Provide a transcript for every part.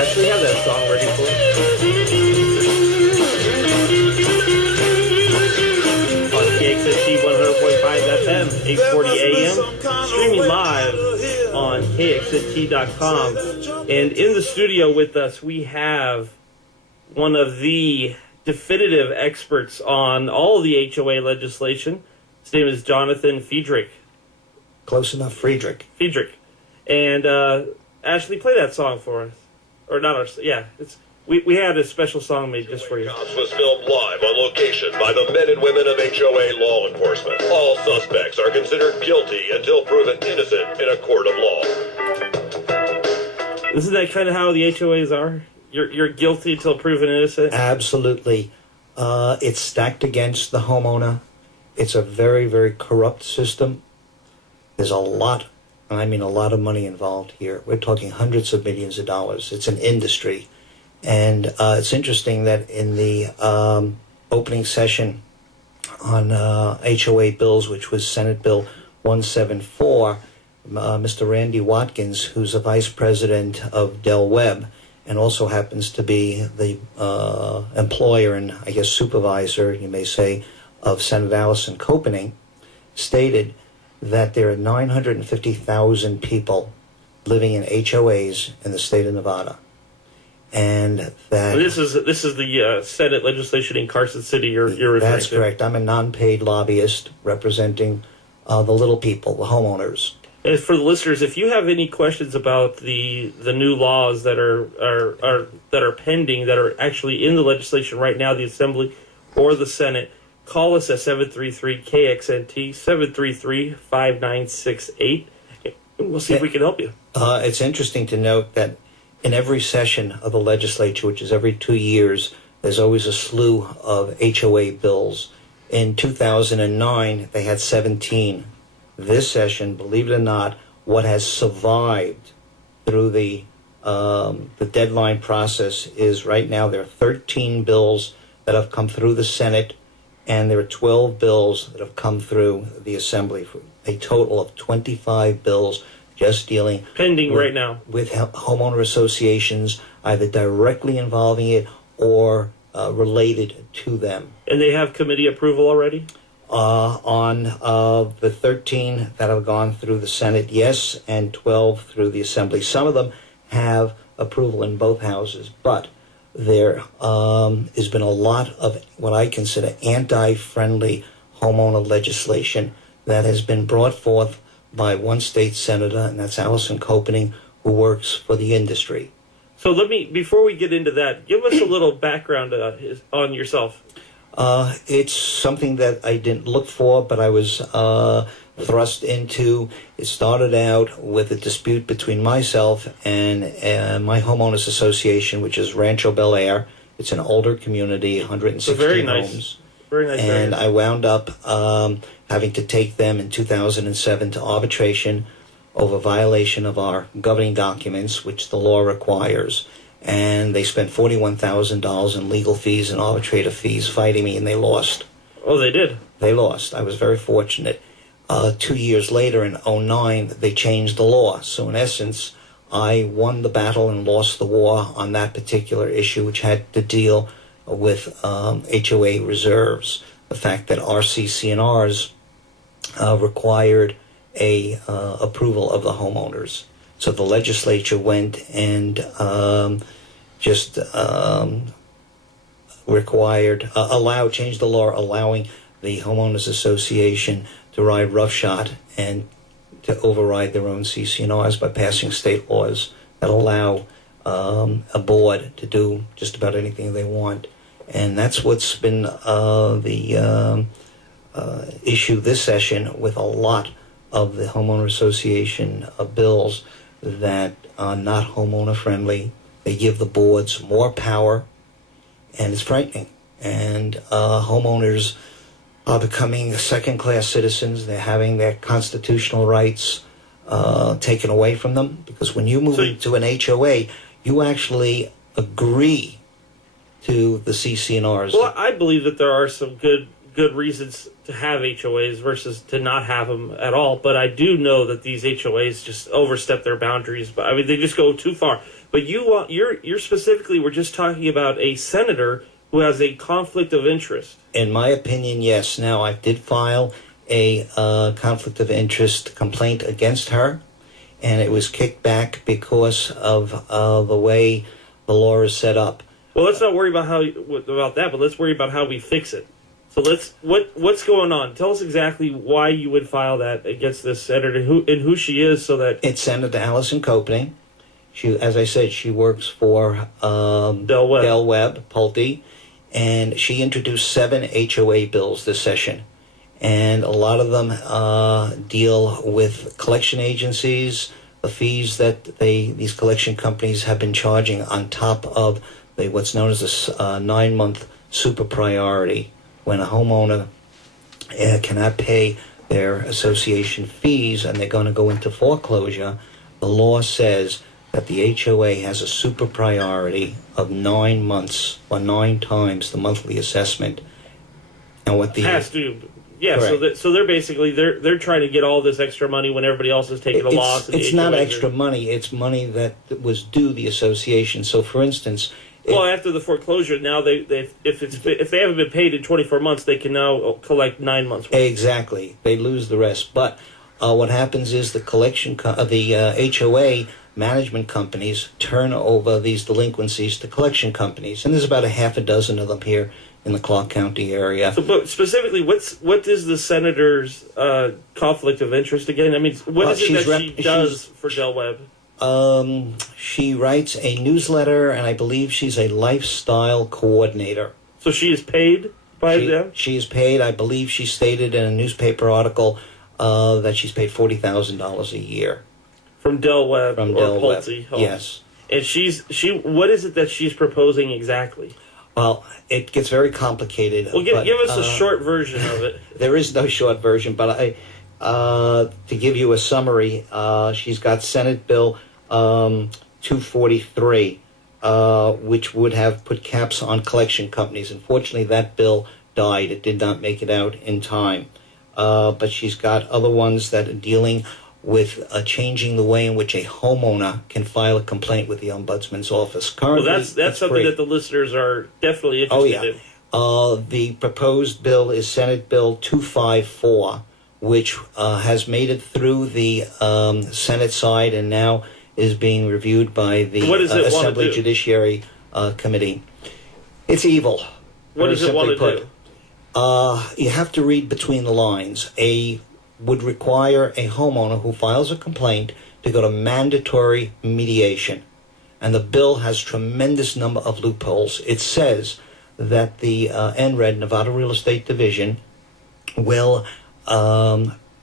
Actually have that song ready for you. On KXST 100.5 FM, 840 AM, streaming live on KXST.com. And in the studio with us, we have one of the definitive experts on all the HOA legislation. His name is Jonathan Friedrich. Close enough, Friedrich. Friedrich. And Ashley, play that song for us. Or not our, yeah. We had a special song made just for you. Cops was filmed live on location by the men and women of HOA law enforcement. All suspects are considered guilty until proven innocent in a court of law. Isn't that kind of how the HOAs are? You're guilty until proven innocent? Absolutely. It's stacked against the homeowner. It's a very, very corrupt system. There's a lot, and I mean a lot of money involved here. We're talking hundreds of millions of dollars. It's an industry. And it's interesting that in the opening session on HOA bills, which was Senate Bill 174, Mr. Randy Watkins, who's a vice president of Del Webb, and also happens to be the employer and, I guess, supervisor, you may say, of Senator Allison Copening, stated that there are 950,000 people living in HOAs in the state of Nevada. And that... Well, this is the Senate legislation in Carson City you're referring That's to. correct. I'm a non-paid lobbyist representing the little people, the homeowners. And for the listeners, if you have any questions about the new laws that are pending, that are actually in the legislation right now, the Assembly or the Senate, call us at 733-KXNT, 733-5968, and we'll see if we can help you. It's interesting to note that in every session of the legislature, which is every 2 years, there's always a slew of HOA bills. In 2009, they had 17. This session, believe it or not, what has survived through the deadline process is right now there are 13 bills that have come through the Senate, and there are 12 bills that have come through the Assembly, for a total of 25 bills just dealing pending right now with homeowner associations, either directly involving it or related to them. And they have committee approval already? On the 13 that have gone through the Senate, yes, and 12 through the Assembly. Some of them have approval in both houses, but there has been a lot of what I consider anti-friendly homeowner legislation that has been brought forth by one state senator, and that's Allison Copening, who works for the industry. So before we get into that, give us a little background on yourself. It's something that I didn't look for, but I was thrust into. It started out with a dispute between myself and my homeowners association, which is Rancho Bel Air. It's an older community, 160 very homes. Nice. Very nice. And I wound up having to take them in 2007 to arbitration over violation of our governing documents, which the law requires. And they spent $41,000 in legal fees and arbitrator fees fighting me, and they lost. Oh, they did? They lost. I was very fortunate. 2 years later, in 2009, they changed the law. So in essence, I won the battle and lost the war on that particular issue, which had to deal with HOA reserves. The fact that RCC&Rs required a approval of the homeowners. So the legislature went and changed the law allowing the homeowners association to ride roughshod and to override their own CC&Rs by passing state laws that allow a board to do just about anything they want. And that's what's been the issue this session with a lot of the homeowner association bills that are not homeowner friendly. They give the boards more power, and it's frightening. And homeowners are becoming second-class citizens. They're having their constitutional rights taken away from them, because when you move into an HOA, you actually agree to the CC&Rs. Well, I believe that there are some good good reasons to have HOAs versus to not have them at all. But I do know that these HOAs just overstep their boundaries. But I mean, they just go too far. But you're specifically, we're just talking about a senator who has a conflict of interest. In my opinion, yes. Now, I did file a conflict of interest complaint against her, and it was kicked back because of the way the law is set up. Well, let's not worry about that, but let's worry about how we fix it. So what's going on? Tell us exactly why you would file that against this senator, who she is, so that it's Senator Allison Copening. She, as I said, she works for Del Webb, Pulte, and she introduced 7 HOA bills this session, and a lot of them deal with collection agencies, the fees that these collection companies have been charging on top of what's known as a 9-month super priority, when a homeowner cannot pay their association fees and they're going to go into foreclosure. The law says that the HOA has a super priority of 9 months or 9 times the monthly assessment. And what the has to, yeah. So they're basically they're trying to get all this extra money when everybody else is taking a loss. It's not extra money. It's money that was due the association. So, for instance, well, after the foreclosure, now if they haven't been paid in 24 months, they can now collect 9 months. Exactly, they lose the rest. But what happens is the HOA management companies turn over these delinquencies to collection companies, and there's about a half a dozen of them here in the Clark County area. So, but specifically, what is the senator's conflict of interest again? I mean, what is it that she does for Del Webb? She writes a newsletter, and I believe she's a lifestyle coordinator. So she is paid by them? She is paid. I believe she stated in a newspaper article that she's paid $40,000 a year. From Del Webb From or Del Webb. Pulte? Yes. And what is it that she's proposing exactly? Well, it gets very complicated. Well, give us a short version of it. There is no short version, but to give you a summary, she's got Senate Bill 243, which would have put caps on collection companies. Unfortunately, that bill died. It did not make it out in time. But she's got other ones that are dealing with changing the way in which a homeowner can file a complaint with the Ombudsman's office. Currently, well, that's something that the listeners are definitely interested in. The proposed bill is Senate Bill 254, which has made it through the Senate side and now is being reviewed by the Assembly Judiciary Committee. It's evil. What does it want to do? You have to read between the lines. Would require a homeowner who files a complaint to go to mandatory mediation. And the bill has tremendous number of loopholes. It says that the NRED, Nevada Real Estate Division, will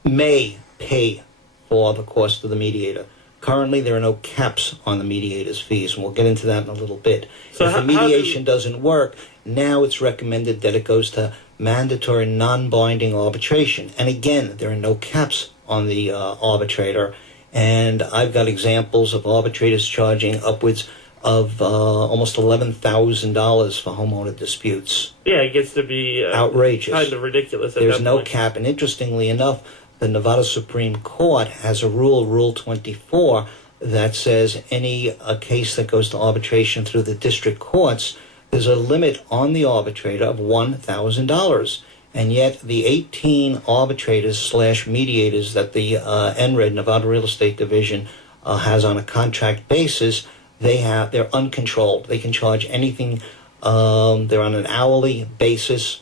may pay for the cost of the mediator. Currently, there are no caps on the mediator's fees, and we'll get into that in a little bit. So if the mediation doesn't work, now it's recommended that it goes to mandatory non-binding arbitration. And again, there are no caps on the arbitrator. And I've got examples of arbitrators charging upwards of almost $11,000 for homeowner disputes. Yeah, it gets to be outrageous, kind of ridiculous. There's no cap, and interestingly enough, the Nevada Supreme Court has a Rule 24, that says any case that goes to arbitration through the district courts, there's a limit on the arbitrator of $1,000. And yet the 18 arbitrators / mediators that the NRED, Nevada Real Estate Division, has on a contract basis, they're uncontrolled. They can charge anything. They're on an hourly basis,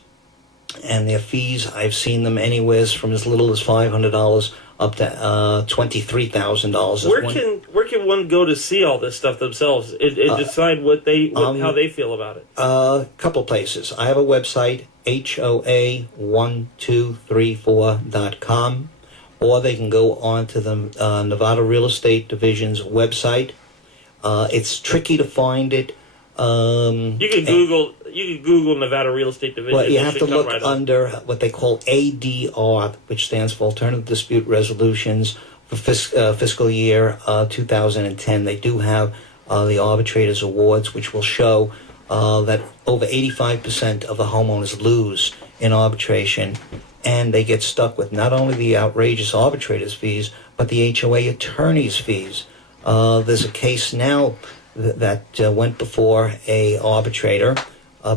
and their fees, I've seen them anywhere from as little as $500 up to $23,000. Where can one go to see all this stuff themselves and decide how they feel about it? A couple places. I have a website, HOA1234.com, or they can go on to the Nevada Real Estate Division's website. It's tricky to find it. You can Google Nevada Real Estate Division. Well, you have to look under what they call ADR, which stands for Alternative Dispute Resolutions for fiscal year 2010. They do have the Arbitrators Awards, which will show that over 85% of the homeowners lose in arbitration, and they get stuck with not only the outrageous arbitrators' fees, but the HOA attorney's fees. There's a case now that went before a arbitrator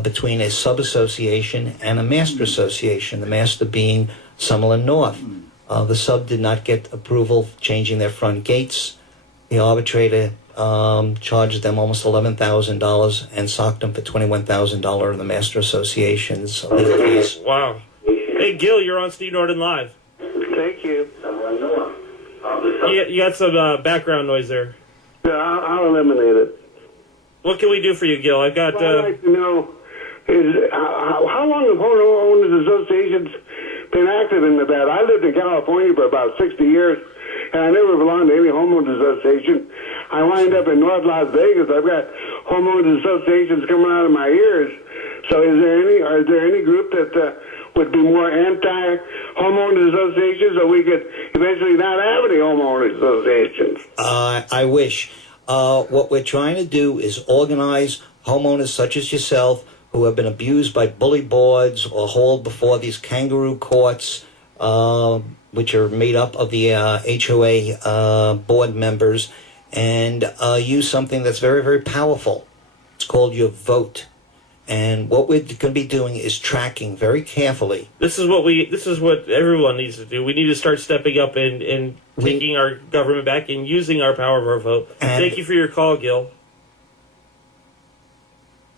between a sub-association and a master association, the master being Summerlin North. The sub did not get approval changing their front gates. The arbitrator charged them almost $11,000 and socked them for $21,000 in the master association's legal fees. Wow. Hey, Gil, you're on Steve Norton Live. Thank you. You got some background noise there. Yeah, I'll eliminate it. What can we do for you, Gil? I've got... What I'd like to know is how long have homeowners associations been active in Nevada? I lived in California for about 60 years, and I never belonged to any homeowners association. I wind up in North Las Vegas. I've got homeowners associations coming out of my ears. So are there any group that would be more anti-homeowners associations, so we could eventually not have any homeowners associations? I wish. What we're trying to do is organize homeowners such as yourself who have been abused by bully boards or hauled before these kangaroo courts, which are made up of the HOA board members, and use something that's very, very powerful. It's called your vote. And what we're going to be doing is tracking very carefully. This is what everyone needs to do. We need to start stepping up and taking our government back and using our power of our vote. Thank you for your call, Gil.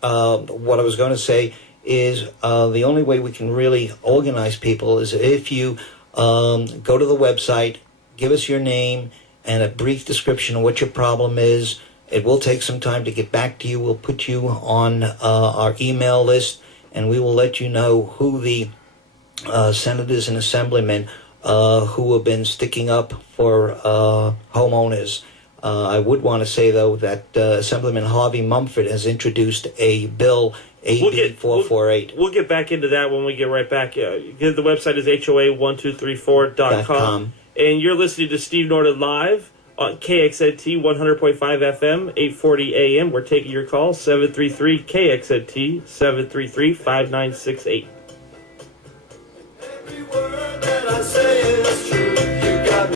What I was going to say is the only way we can really organize people is if you go to the website, give us your name and a brief description of what your problem is. It will take some time to get back to you. We'll put you on our email list, and we will let you know who the senators and assemblymen who have been sticking up for homeowners. I would want to say, though, that Assemblyman Harvey Mumford has introduced a bill, AB 448. We'll get back into that when we get right back. The website is HOA1234.com. And you're listening to Steve Norton Live on KXNT 100.5 FM, 840 AM. We're taking your call, 733-KXNT, 733-5968.